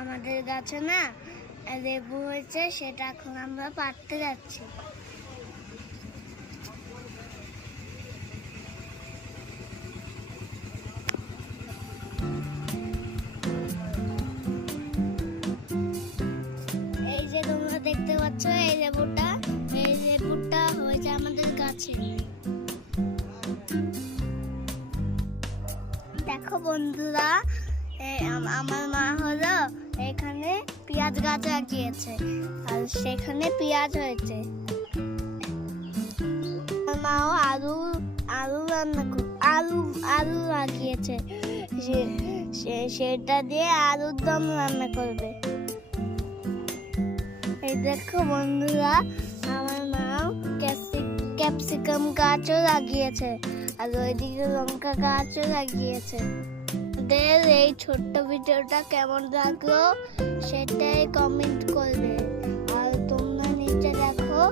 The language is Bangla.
আমাদের গাছে না লেবু হয়েছে, সেটা এখন আমরা পাড়তে যাচ্ছি। এই যে তোমরা দেখতে পাচ্ছ এই লেবুটা হয়েছে আমাদের গাছে। দেখো বন্ধুরা, আমার মা হলো এখানে পেঁয়াজ গাছ লাগিয়েছে, আর সেখানে পেঁয়াজ হয়েছে। আমার মাও আলু আলু লাগিয়েছে, সেটা দিয়ে আলুর দম রান্না করবে। এই দেখো বন্ধুরা, আমার মাও ক্যাপসিকাম গাছও লাগিয়েছে, আর ওইদিকে লঙ্কা গাছও লাগিয়েছে। এই ছোট্ট ভিডিওটা কেমন লাগলো সেটাই কমেন্ট করবে, আর তোমরা নিচে দেখো